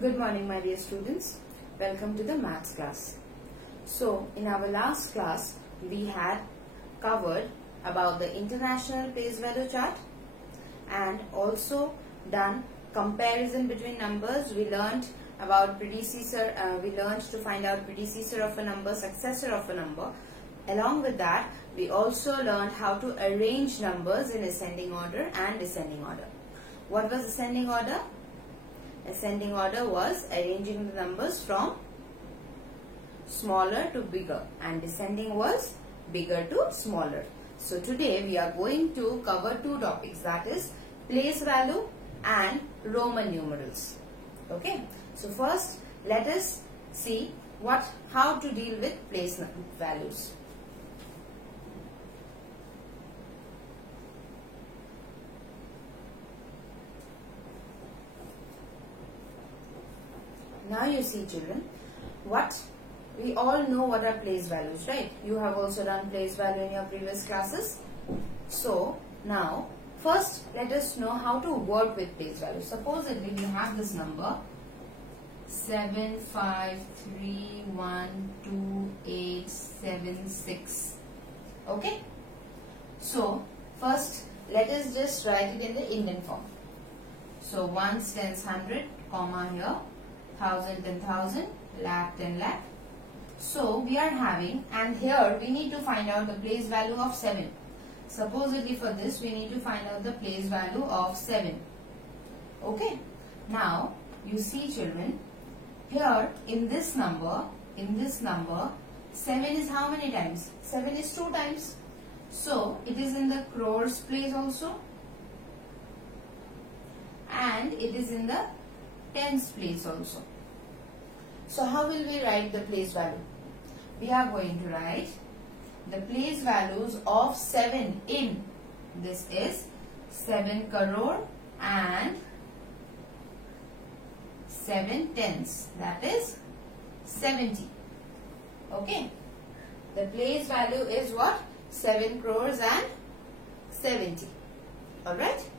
Good morning, my dear students. Welcome to the maths class. So, in our last class, we had covered about the international place value chart and also done comparison between numbers. We learned about predecessor, we learned to find out predecessor of a number, successor of a number. Along with that, we also learned how to arrange numbers in ascending order and descending order. What was ascending order? Ascending order was arranging the numbers from smaller to bigger, and descending was bigger to smaller. So today we are going to cover two topics, that is place value and Roman numerals. Okay, so first let us see how to deal with place values. Now you see, children, we all know what are place values, right? You have also done place value in your previous classes. So now first let us know how to work with place values. Supposedly we have this number 7531286. Okay? So first let us just write it in the Indian form. So ones, tens, hundred, comma here, thousand, 10,000, lakh, 10 lakh. So we are having, and here we need to find out the place value of 7. Supposedly for this we need to find out the place value of 7. Okay. Now you see, children, here in this number, 7 is how many times? 7 is 2 times. So it is in the crores place also, and it is in the tens place also. So how will we write the place value? We are going to write the place values of 7 in, this is 7 crore and 7 tens, that is 70. Okay, the place value is what? 7 crores and 70. Alright.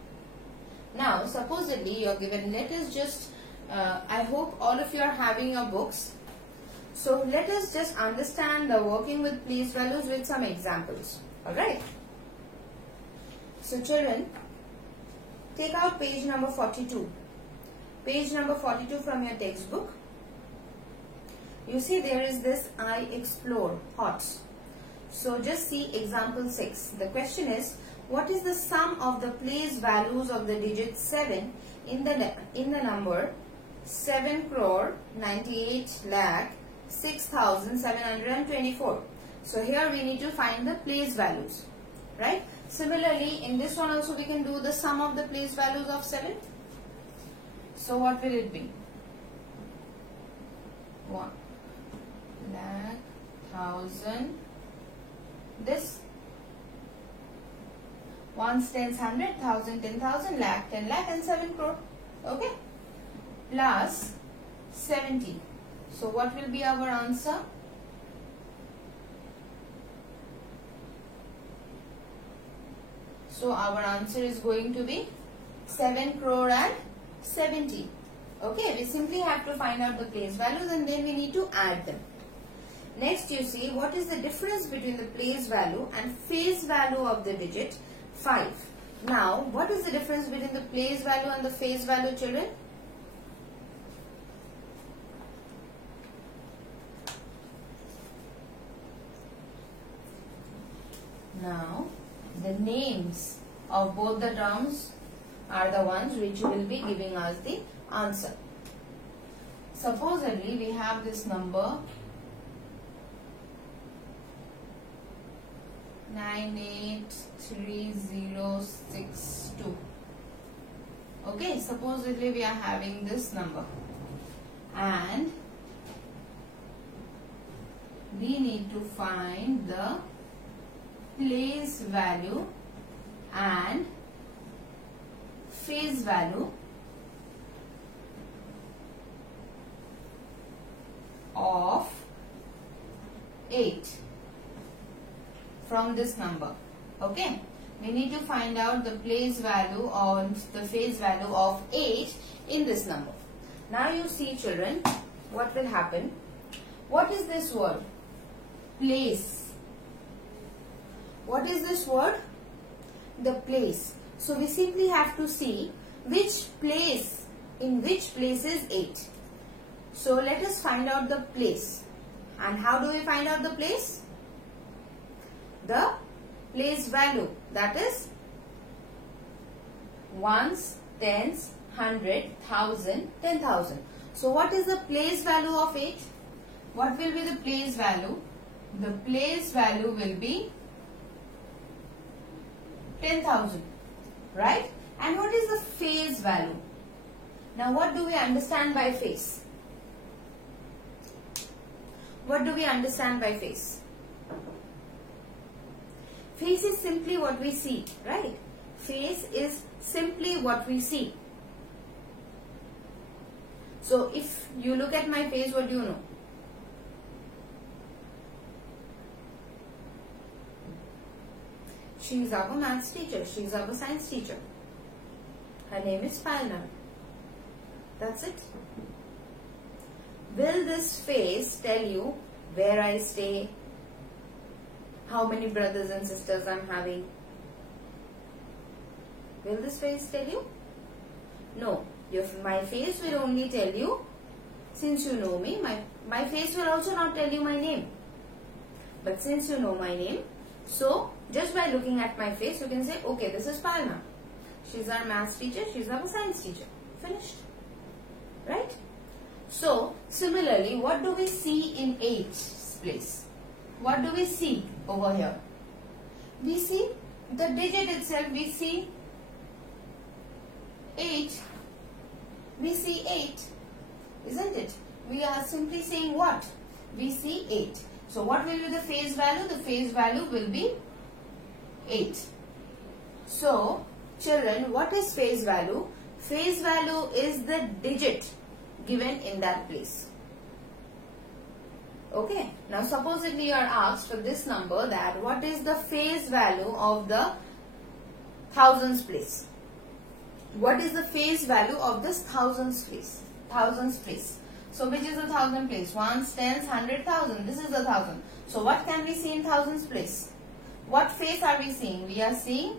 Now supposedly you are given, let us just I hope all of you are having your books. So let us just understand the working with place values with some examples. Alright. So children, take out page number 42. Page number 42 from your textbook. You see there is this I explore HOTS. So just see example 6. The question is, what is the sum of the place values of the digit 7 in the number 7 crore 98 lakh 6,724. So here we need to find the place values, right? Similarly, in this one also we can do the sum of the place values of 7. So what will it be? 1 lakh, 1,000, this ones, tens, 100, 1,000, 10,000, lakh, 10 lakh and 7 crore. Okay? Plus 70. So what will be our answer? So our answer is going to be 7 crore and 70. Okay, we simply have to find out the place values and then we need to add them. Next you see, what is the difference between the place value and face value of the digit 5? Now, what is the difference between the place value and the face value, children? Now, the names of both the terms are the ones which will be giving us the answer. Supposedly, we have this number 983062. Okay, supposedly we are having this number and we need to find the place value and face value of 8 from this number. Okay, we need to find out the place value or the face value of 8 in this number. Now you see children, what will happen? What is this word? Place. What is this word? The place. So we simply have to see which place, in which place is 8. So let us find out the place. And how do we find out the place? The place value, that is ones, tens, 100, 1000, 10,000. So what is the place value of 8? What will be the place value? The place value will be 10,000, right? And what is the face value? Now what do we understand by face? What do we understand by face? Face is simply what we see, right? Face is simply what we see. So if you look at my face, what do you know? She is our maths teacher. She is our science teacher. Her name is Payal. That's it. Will this face tell you where I stay, how many brothers and sisters I'm having? Will this face tell you? No. My face will only tell you, since you know me, my face will also not tell you my name. But since you know my name, so just by looking at my face, you can say, okay, this is Payal. She's our maths teacher, she's our science teacher. Finished. Right? So, similarly, what do we see in 8's place? What do we see over here? We see the digit itself, we see 8. We see 8, isn't it? We are simply saying what? We see 8. So, what will be the face value? The face value will be 8. So, children, what is face value? Face value is the digit given in that place. Okay. Now, supposedly you are asked for this number that what is the face value of the thousands place? What is the face value of this thousands place? Thousands place. So, which is the thousand place? Ones, tens, 100, 1000. This is the 1000. So, what can we see in thousands place? What face are we seeing? We are seeing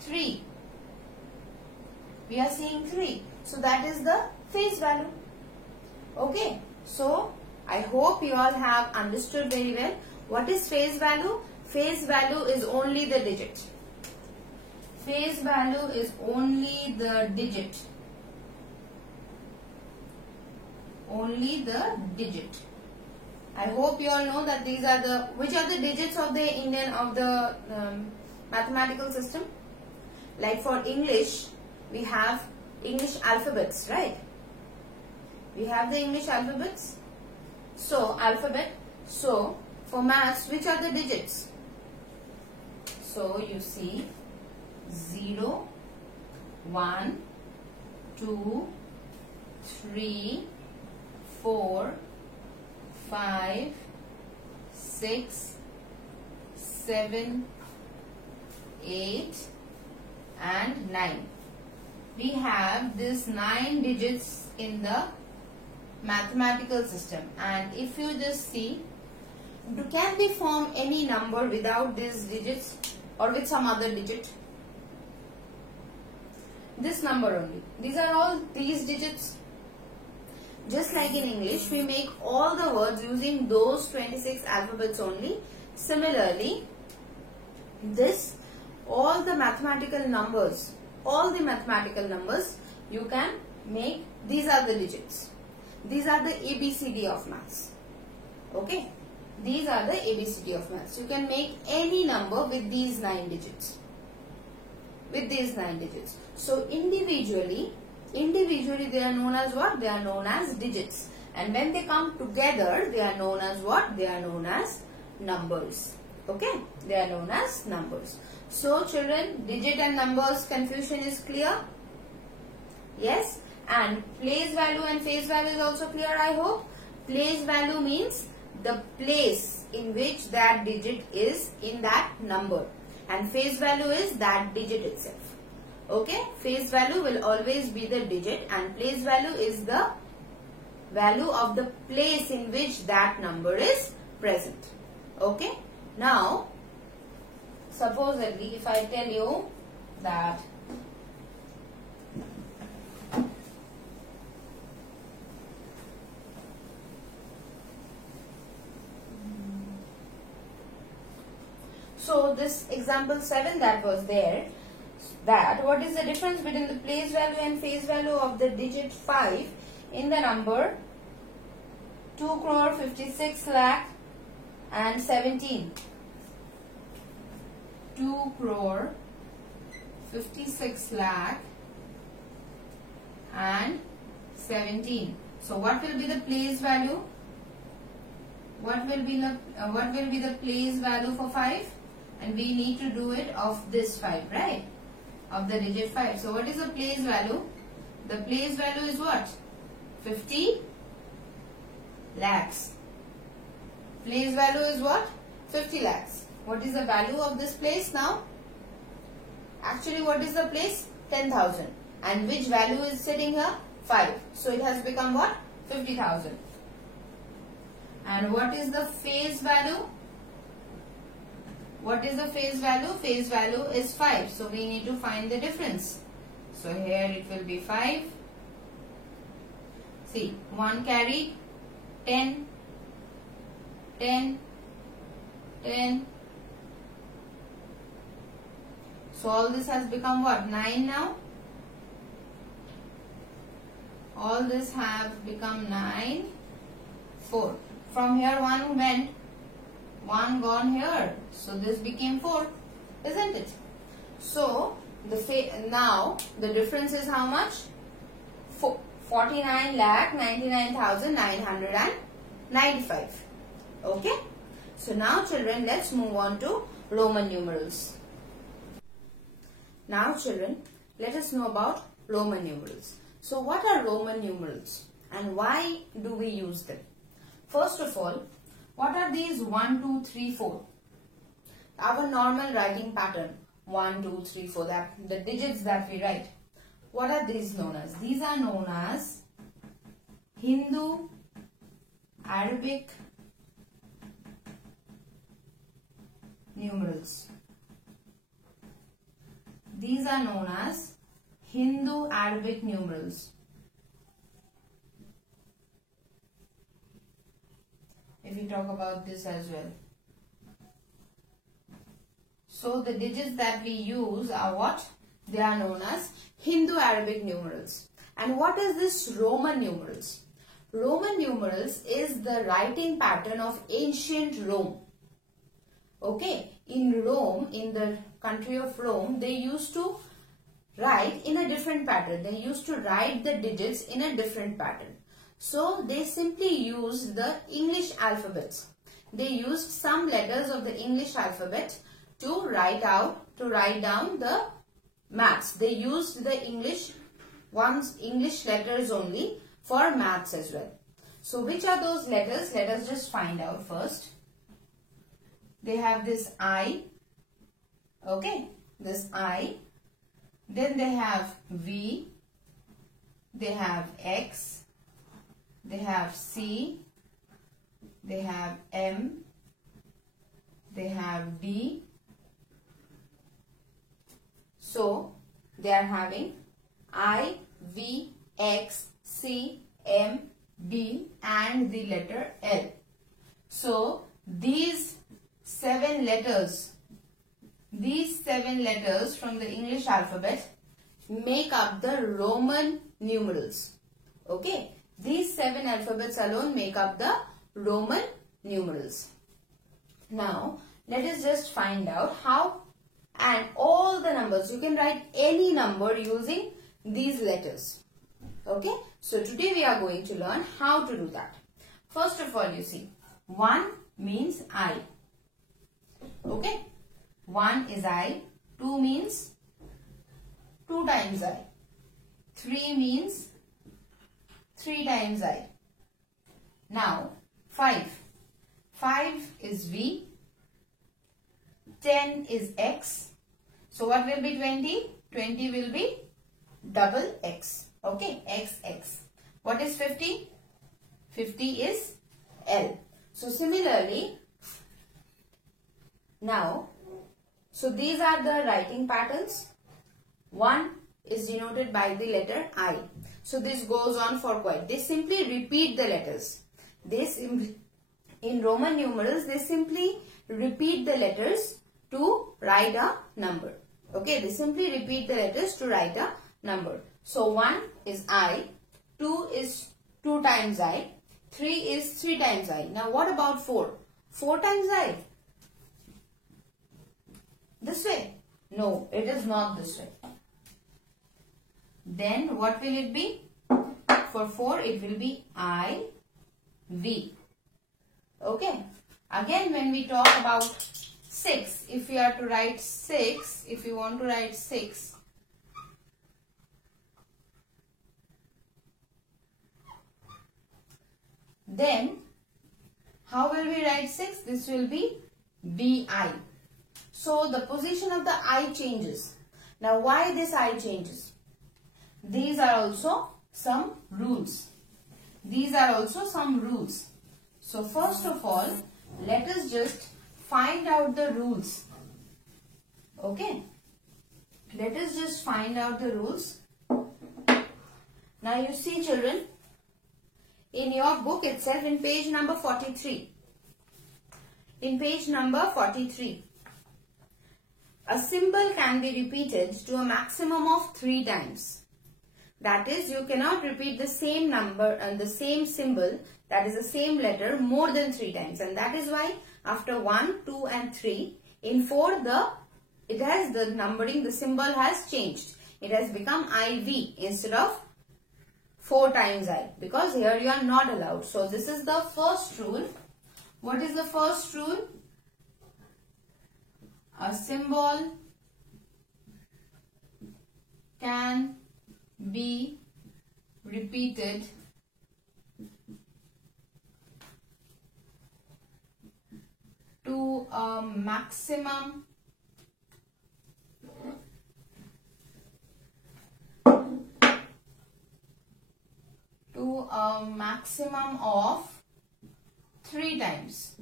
3. We are seeing 3. So, that is the face value. Okay. So, I hope you all have understood very well. What is face value? Face value is only the digit. Face value is only the digit. Only the digit. I hope you all know that these are the, which are the digits of the mathematical system. Like for English, we have English alphabets, right? We have the English alphabets. So, alphabet. So, for maths, which are the digits? So, you see 0, 1, 2, 3, 4, 5, 6, 7, 8 and 9. We have this 9 digits in the mathematical system, and if you just see, can we form any number without these digits or with some other digit? This number only. These are all these digits. Just like in English, we make all the words using those 26 alphabets only. Similarly, all the mathematical numbers, you can make, these are the digits. These are the ABCD of maths. Okay. These are the ABCD of maths. You can make any number with these 9 digits. With these 9 digits. So, individually they are known as what? They are known as digits. And when they come together, they are known as what? They are known as numbers. Okay. They are known as numbers. So, children, digit and numbers confusion is clear? Yes. And place value and face value is also clear, I hope. Place value means the place in which that digit is in that number. And face value is that digit itself. Okay. Face value will always be the digit and place value is the value of the place in which that number is present. Okay. Now, supposedly if I tell you that so this example 7 that was there, that what is the difference between the place value and face value of the digit 5 in the number 2,56 lakh and 17. 2,56 lakh and 17. So what will be the place value? What will be the place value for 5? And we need to do it of this 5, right? Of the digit 5. So what is the place value? The place value is what? 50 lakhs. Place value is what? 50 lakhs. What is the value of this place now? Actually, what is the place? 10,000. And which value is sitting here? 5. So it has become what? 50,000. And what is the face value? What is the face value? Face value is 5. So we need to find the difference. So here it will be 5. See, 1 carry 10, 10, 10. So all this has become what? 9 now. All this have become 9, 4. From here 1 went, 1 gone here. So this became 4, isn't it? So now the difference is how much? 49,99,995. Okay. So now children, let's move on to Roman numerals. Now children, let us know about Roman numerals. So what are Roman numerals and why do we use them? First of all, what are these 1, 2, 3, 4? Our normal writing pattern, 1, 2, 3, 4, the digits that we write. What are these known as? These are known as Hindu, Arabic numerals. These are known as Hindu Arabic numerals. If we talk about this as well. So the digits that we use are what? They are known as Hindu Arabic numerals. And what is this Roman numerals? Roman numerals is the writing pattern of ancient Rome. Okay, in Rome, in the country of Rome, they used to write in a different pattern. They used to write the digits in a different pattern. So they simply used the English alphabets. They used some letters of the English alphabet to write down the maths. They used the English letters only for maths as well. So which are those letters? Let us just find out first. They have this I, okay, this I, then they have V, they have X, they have C, they have M, they have D. So they are having I, V, X, C, M, D and the letter L. So these 7 letters from the English alphabet make up the Roman numerals. Okay, these 7 alphabets alone make up the Roman numerals. Now let us just find out how, and all the numbers, you can write any number using these letters. Okay, so today we are going to learn how to do that. First of all, you see, 1 means I. Okay, 1 is I, 2 means 2 times I, 3 means 3 times I. Now 5 is V, 10 is X. So what will be 20? 20 will be double X. Okay, XX. What is 50? 50 is L. So similarly, now, so these are the writing patterns. 1 is denoted by the letter I. So this goes on for quite. They simply repeat the letters. In Roman numerals, they simply repeat the letters to write a number. Okay, they simply repeat the letters to write a number. So 1 is I, 2 is 2 times I, 3 is 3 times I. Now what about 4? 4 times I. This way? No, it is not this way. Then what will it be? For 4 it will be I, V. Okay. Again, when we talk about 6, if you are to write 6, if you want to write 6, then how will we write 6? This will be VI. So the position of the I changes. Now why this I changes? These are also some rules. These are also some rules. So first of all, let us just find out the rules. Okay. Let us just find out the rules. Now you see children, in your book itself, in page number 43. In page number 43. A symbol can be repeated to a maximum of 3 times. That is, you cannot repeat the same number and the same symbol, that is the same letter, more than 3 times. And that is why after 1, 2 and 3, in 4 the numbering, the symbol has changed. It has become IV instead of 4 times I, because here you are not allowed. So this is the first rule. What is the first rule? A symbol can be repeated to a maximum of 3 times.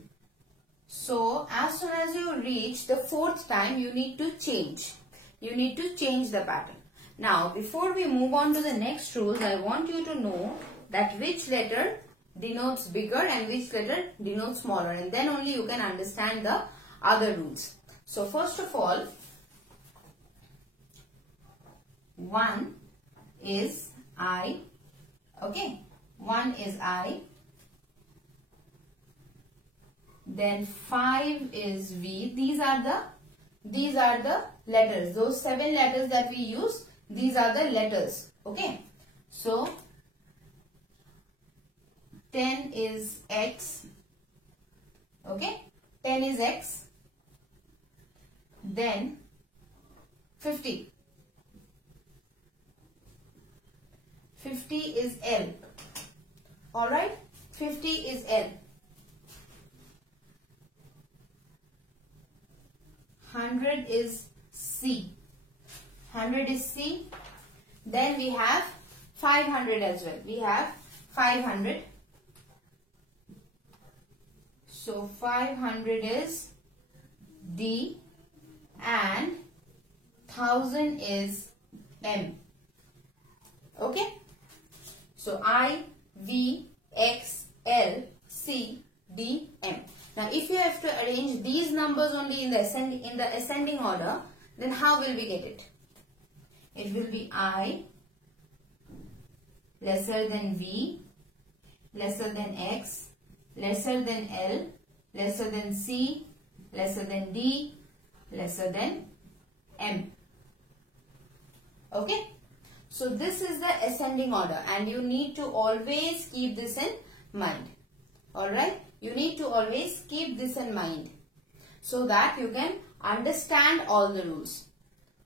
So as soon as you reach the 4th time, you need to change. You need to change the pattern. Now, before we move on to the next rules, I want you to know that which letter denotes bigger and which letter denotes smaller, and then only you can understand the other rules. So first of all, 1 is I. Okay, 1 is I. Then 5 is V. These are the letters. Those 7 letters that we use, these are the letters. Okay. So 10 is X. Okay. 10 is X. Then 50. 50 is L. Alright. 50 is L. 100 is C. 100 is C. Then we have 500 as well. We have 500. So 500 is D and 1000 is M. Okay. So I, V, X, L, C, D, M. Now if you have to arrange these numbers only in the ascending order, then how will we get it? It will be I lesser than V, lesser than X, lesser than L, lesser than C, lesser than D, lesser than M. Okay. So this is the ascending order and you need to always keep this in mind. Alright. You need to always keep this in mind so that you can understand all the rules.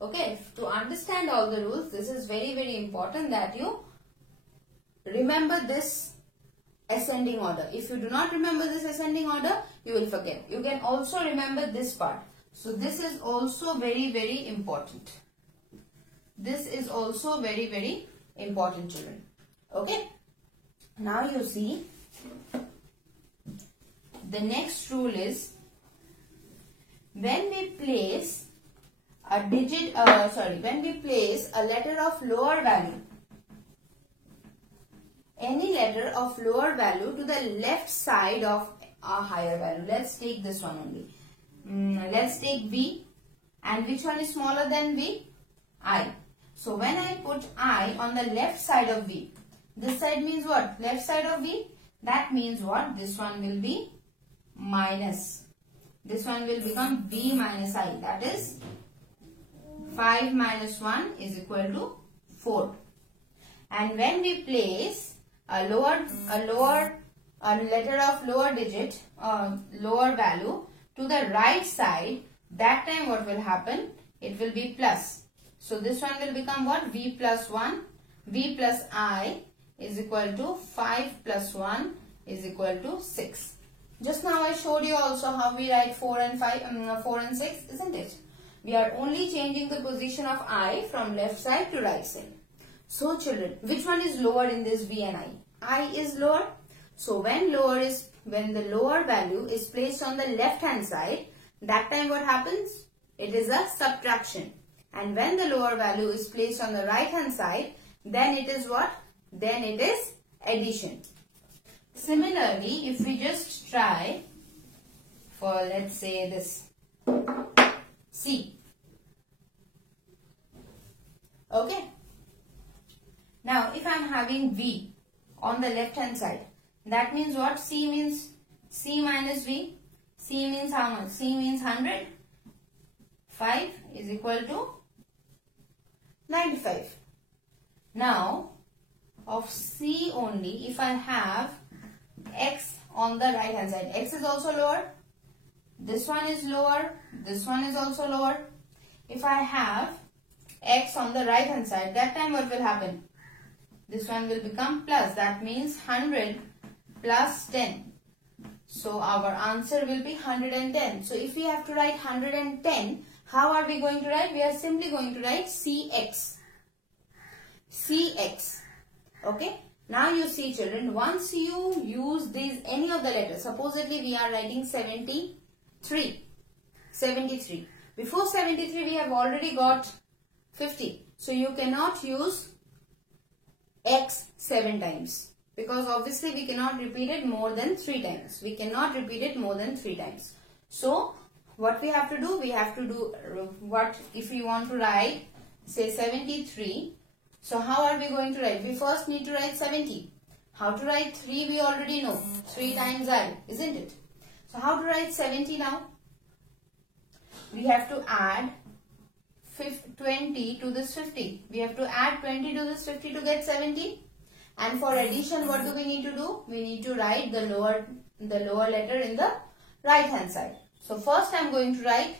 Okay. To understand all the rules, this is very, very important that you remember this ascending order. If you do not remember this ascending order, you will forget. You can also remember this part. So this is also very, very important. This is also very, very important, children. Okay. Now you see, The next rule is, when we place a digit, when we place a letter of lower value, any letter of lower value to the left side of a higher value. Let's take this one only. Let's take V. And which one is smaller than V? I. So when I put I on the left side of V, this side means what? Left side of V. That means what? This one will be minus. This one will become V minus I. That is 5 minus 1 is equal to 4. And when we place a letter of lower digit, lower value to the right side, that time what will happen? It will be plus. So this one will become what? V plus 1. V plus I is equal to 5 plus 1 is equal to 6. Just now I showed you also how we write 4 and 6, isn't it? We are only changing the position of I from left side to right side. So children, which one is lower in this V and I? I is lower. So when the lower value is placed on the left hand side, that time what happens? It is a subtraction. And when the lower value is placed on the right hand side, then it is what? Then it is addition. Similarly, if we just try for, let's say, this C. Okay. Now, if I am having V on the left hand side, that means what? C means C minus V. C means how much? C means 100. 5 is equal to 95. Now, of C only, if I have X on the right hand side, X is also lower. This one is lower. This one is also lower. If I have X on the right hand side, that time what will happen? This one will become plus. That means 100 plus 10. So our answer will be 110. So if we have to write 110, how are we going to write? We are simply going to write CX. CX. Okay. Now you see children, once you use these any of the letters, supposedly we are writing 73. 73. Before 73 we have already got 50. So you cannot use X 7 times. Because obviously we cannot repeat it more than 3 times. We cannot repeat it more than 3 times. So what we have to do? We have to do what if we want to write say 73. So how are we going to write? We first need to write 70. How to write 3 we already know. 3 times I, isn't it? So how to write 70 now? We have to add 20 to this 50. We have to add 20 to this 50 to get 70. And for addition, what do we need to do? We need to write the lower letter in the right hand side. So first I am going to write.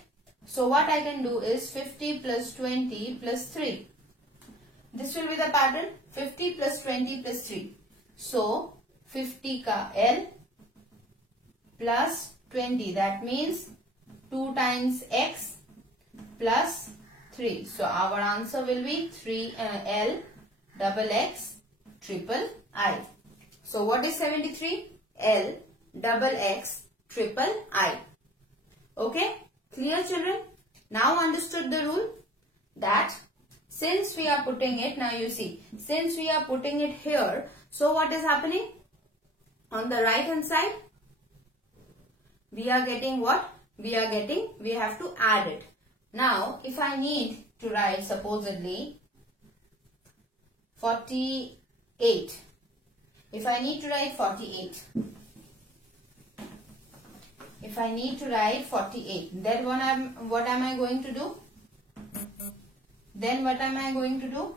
So what I can do is 50 plus 20 plus 3. This will be the pattern. 50 plus 20 plus 3. So 50 ka L plus 20. That means 2 times X plus 3. So our answer will be 3L double X triple I. So what is 73? L double X triple I. Okay? Clear children? Now understood the rule that since we are putting it, now you see, since we are putting it here, so what is happening? On the right hand side, we are getting what? We have to add it. Now, if I need to write supposedly 48. If I need to write 48. If I need to write 48, then what am I going to do? Then what am I going to do?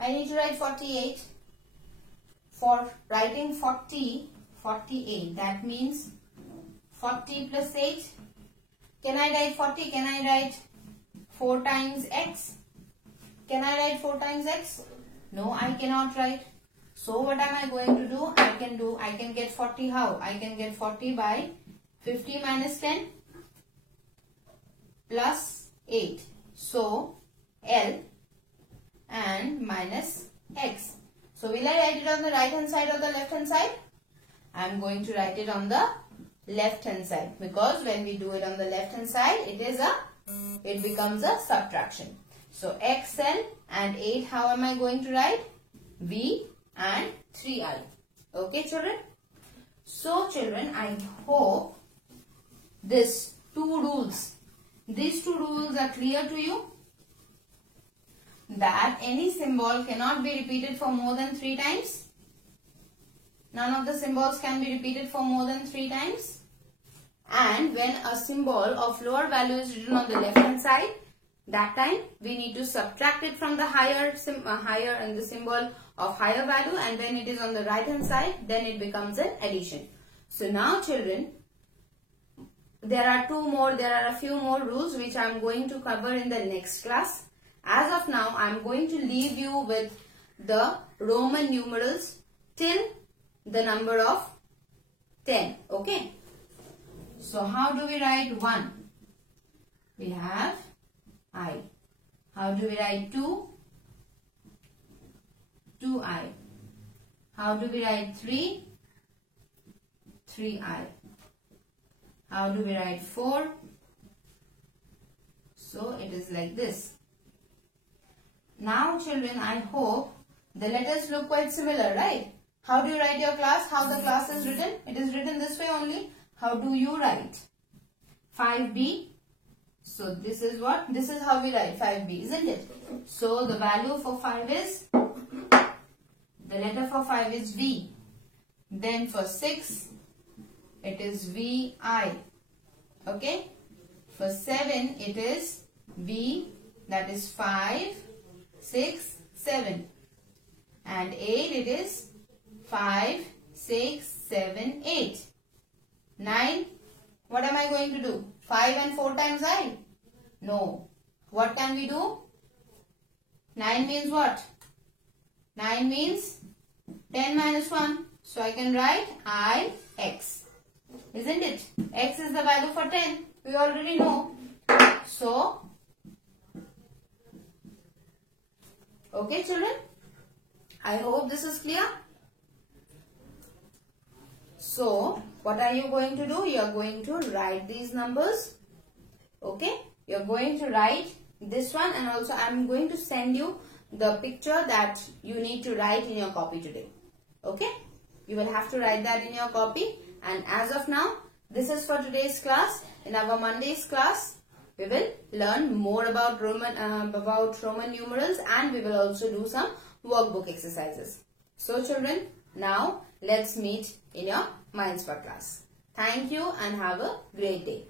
I need to write 48. For writing 48, that means 40 plus 8. Can I write 40? Can I write 4 times X? Can I write 4 times X? No, I cannot write. So what am I going to do? I can get 40 how? I can get 40 by 50 minus 10 plus 8. So L and minus X. So will I write it on the right hand side or the left hand side? I am going to write it on the left hand side, because when we do it on the left hand side, it becomes a subtraction. So XL and 8, how am I going to write? V and 3I. Okay children? So children, I hope these two rules are clear to you, that any symbol cannot be repeated for more than 3 times. None of the symbols can be repeated for more than 3 times. And when a symbol of lower value is written on the left hand side, that time we need to subtract it from the higher and the symbol of higher value, and when it is on the right hand side, then it becomes an addition. So now children, there are a few more rules which I am going to cover in the next class. As of now, I am going to leave you with the Roman numerals till the number of 10. Okay. So how do we write 1? We have I. How do we write 2? 2I. How do we write 3? 3I. How do we write 4? So it is like this. Now children, I hope the letters look quite similar, right? How do you write your class? How the class is written? It is written this way only. How do you write? 5B. So this is what? This is how we write 5B, isn't it? So the value for 5 is, the letter for 5 is V. Then for 6, it is VI. Okay? For 7, it is V, that is 5, 6, 7. And 8, it is 5, 6, 7, 8. 9, what am I going to do? 5 and 4 times I? No. What can we do? 9 means what? 9 means 10 minus 1. So I can write IX. Isn't it? X is the value for 10. We already know. So, okay children? I hope this is clear. So, what are you going to do? You are going to write these numbers. Okay? You are going to write this one, and also I am going to send you the picture that you need to write in your copy today. Okay? You will have to write that in your copy. And as of now, this is for today's class. In our Monday's class, we will learn more about Roman numerals, and we will also do some workbook exercises. So children, now let's meet in your Mindspark class. Thank you and have a great day.